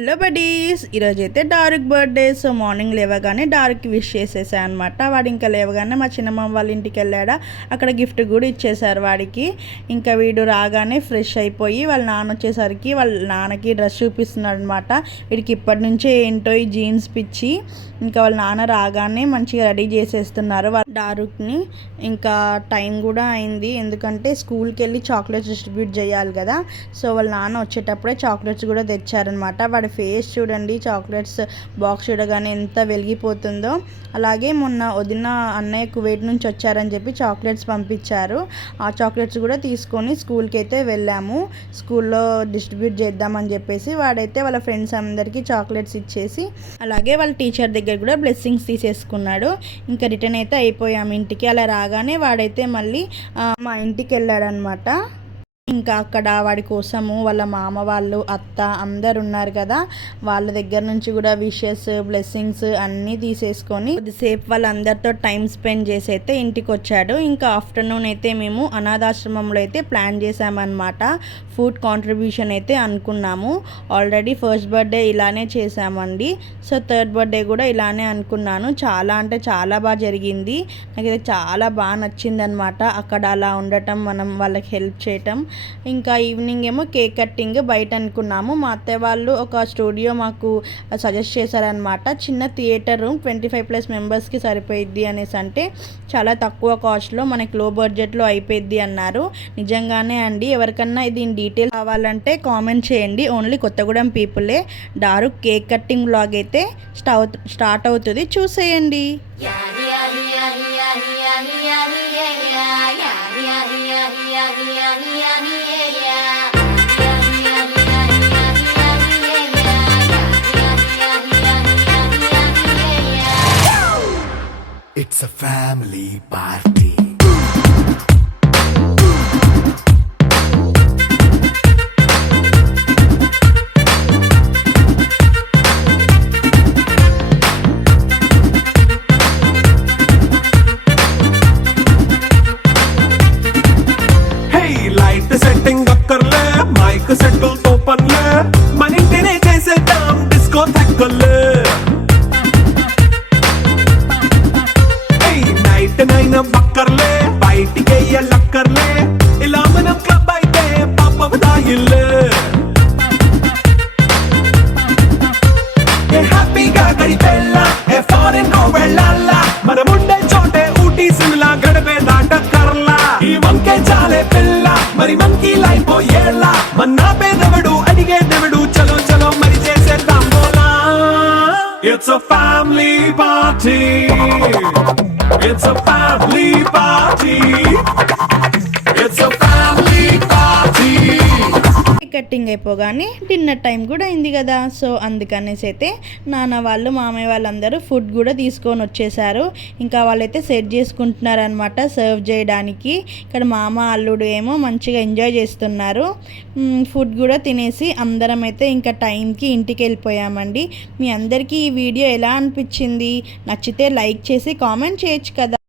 Hello buddies, ఈరోజు అయితే dark birthday. So morning లేవగానే డార్క్ విష్ చేసేసా అనమాట. వాడు ఇంకా లేవగానే మా చిన్నమ్మ వాళ్ళ ఇంటికి వెళ్ళాడా, అక్కడ గిఫ్ట్ కూడా ఇచ్చేసారు వాడికి. ఇంకా వీడు రాగానే ఫ్రెష్ అయిపోయి వాళ్ళ నాన్న వచ్చేసరికి వాళ్ళ నాన్నకి డ్రెస్ చూపిస్తున్నాడు అనమాట. వీడికి ఇప్పటి నుంచే ఏంటో ఈ జీన్స్ పిచ్చి. ఇంకా వాళ్ళ నాన్న రాగానే మంచిగా రెడీ చేసేస్తున్నారు వాళ్ళ డార్క్ని. ఇంకా టైం కూడా అయింది, ఎందుకంటే స్కూల్కి వెళ్ళి చాక్లెట్స్ డిస్ట్రిబ్యూట్ చేయాలి కదా. సో వాళ్ళ నాన్న వచ్చేటప్పుడే చాక్లెట్స్ కూడా తెచ్చారనమాట. వాడి ఫేస్ చూడండి, చాక్లెట్స్ బాక్స్ చూడగానే ఎంత వెలిగిపోతుందో. అలాగే మొన్న వదిన అన్నయ్య కువైట్ నుంచి వచ్చారని చెప్పి చాక్లెట్స్ పంపించారు. ఆ చాక్లెట్స్ కూడా తీసుకొని స్కూల్కి అయితే వెళ్ళాము. స్కూల్లో డిస్ట్రిబ్యూట్ చేద్దామని చెప్పేసి వాడైతే వాళ్ళ ఫ్రెండ్స్ అందరికీ చాక్లెట్స్ ఇచ్చేసి, అలాగే వాళ్ళ టీచర్ దగ్గర కూడా బ్లెస్సింగ్స్ తీసేసుకున్నాడు. ఇంకా రిటర్న్ అయితే అయిపోయాము ఇంటికి. అలా రాగానే వాడైతే మళ్ళీ మా ఇంటికి వెళ్ళాడనమాట. ఇంకా అక్కడ వాడి కోసము వాళ్ళ మామ వాళ్ళు, అత్త అందరు ఉన్నారు కదా, వాళ్ళ దగ్గర నుంచి కూడా విషెస్, బ్లెస్సింగ్స్ అన్నీ తీసేసుకొని కొద్దిసేపు వాళ్ళందరితో టైం స్పెండ్ చేసి అయితే ఇంటికి వచ్చాడు. ఇంకా ఆఫ్టర్నూన్ అయితే మేము అనాథాశ్రమంలో అయితే ప్లాన్ చేసామన్నమాట. ఫుడ్ కాంట్రిబ్యూషన్ అయితే అనుకున్నాము. ఆల్రెడీ ఫస్ట్ బర్త్డే ఇలానే చేసామండి. సో థర్డ్ బర్త్డే కూడా ఇలానే అనుకున్నాను. చాలా అంటే చాలా బాగా జరిగింది. నాకైతే చాలా బాగా నచ్చింది అనమాట అక్కడ అలా ఉండటం, మనం వాళ్ళకి హెల్ప్ చేయటం. ఇంకా ఈవినింగ్ ఏమో కేక్ కట్టింగ్ బయట అనుకున్నాము. మా అత్తయ్య వాళ్ళు ఒక స్టూడియో మాకు సజెస్ట్ చేశారనమాట. చిన్న థియేటర్ రూమ్ 25+ మెంబర్స్కి సరిపోయిద్ది అనేసి, అంటే చాలా తక్కువ కాస్ట్లో మనకి లో బడ్జెట్లో అయిపోయిద్ది అన్నారు. నిజంగానే అండి. ఎవరికన్నా దీని డీటెయిల్ కావాలంటే కామెంట్ చేయండి. ఓన్లీ కొత్తగూడెం పీపులే. డారు కేక్ కట్టింగ్ వ్లాగ్ అయితే స్టార్ట్ అవుతుంది, చూసేయండి. It's a family party. Hey, light setting akkarle, mic settle topanle, manintine chesedam disco thakkale. నైనా బక్కర్లే, బయటికి లక్కర్లే, ఇలా మనం క్లబ్ అయితే పాపదాయిల్లే. హ్యాపీగా గడిపెళ్ళ, ఫారెన్ కో వెళ్ళాల, మనముండే చోటే ఊటీ సిమ్లా గడిపే దాటక్కర్లా. ఈ వంకే చాలే పిల్ల, మరి మంకీ లైఫ్ ఏళ్ళ, మన్నా పేదవడు అడిగేదెవడు, చలో చలో మరి చేసేద్దాం బోలా. It's a family party. It's a family party. It's a family party. Cutting అయిపోగానే డిన్నర్ టైం కూడా అయింది కదా. సో అందుకనేసి అయితే నాన్న వాళ్ళు, మామయ్య వాళ్ళందరూ ఫుడ్ కూడా తీసుకొని వచ్చేసారు. ఇంకా వాళ్ళైతే సెట్ చేసుకుంటున్నారనమాట సర్వ్ చేయడానికి. ఇక్కడ మామ అల్లుడు ఏమో మంచిగా ఎంజాయ్ చేస్తున్నారు. ఫుడ్ కూడా తినేసి అందరం అయితే ఇంకా టైంకి ఇంటికి వెళ్ళిపోయామండి. మీ అందరికీ ఈ వీడియో ఎలా అనిపించింది? నచ్చితే లైక్ చేసి కామెంట్ చేయొచ్చు కదా.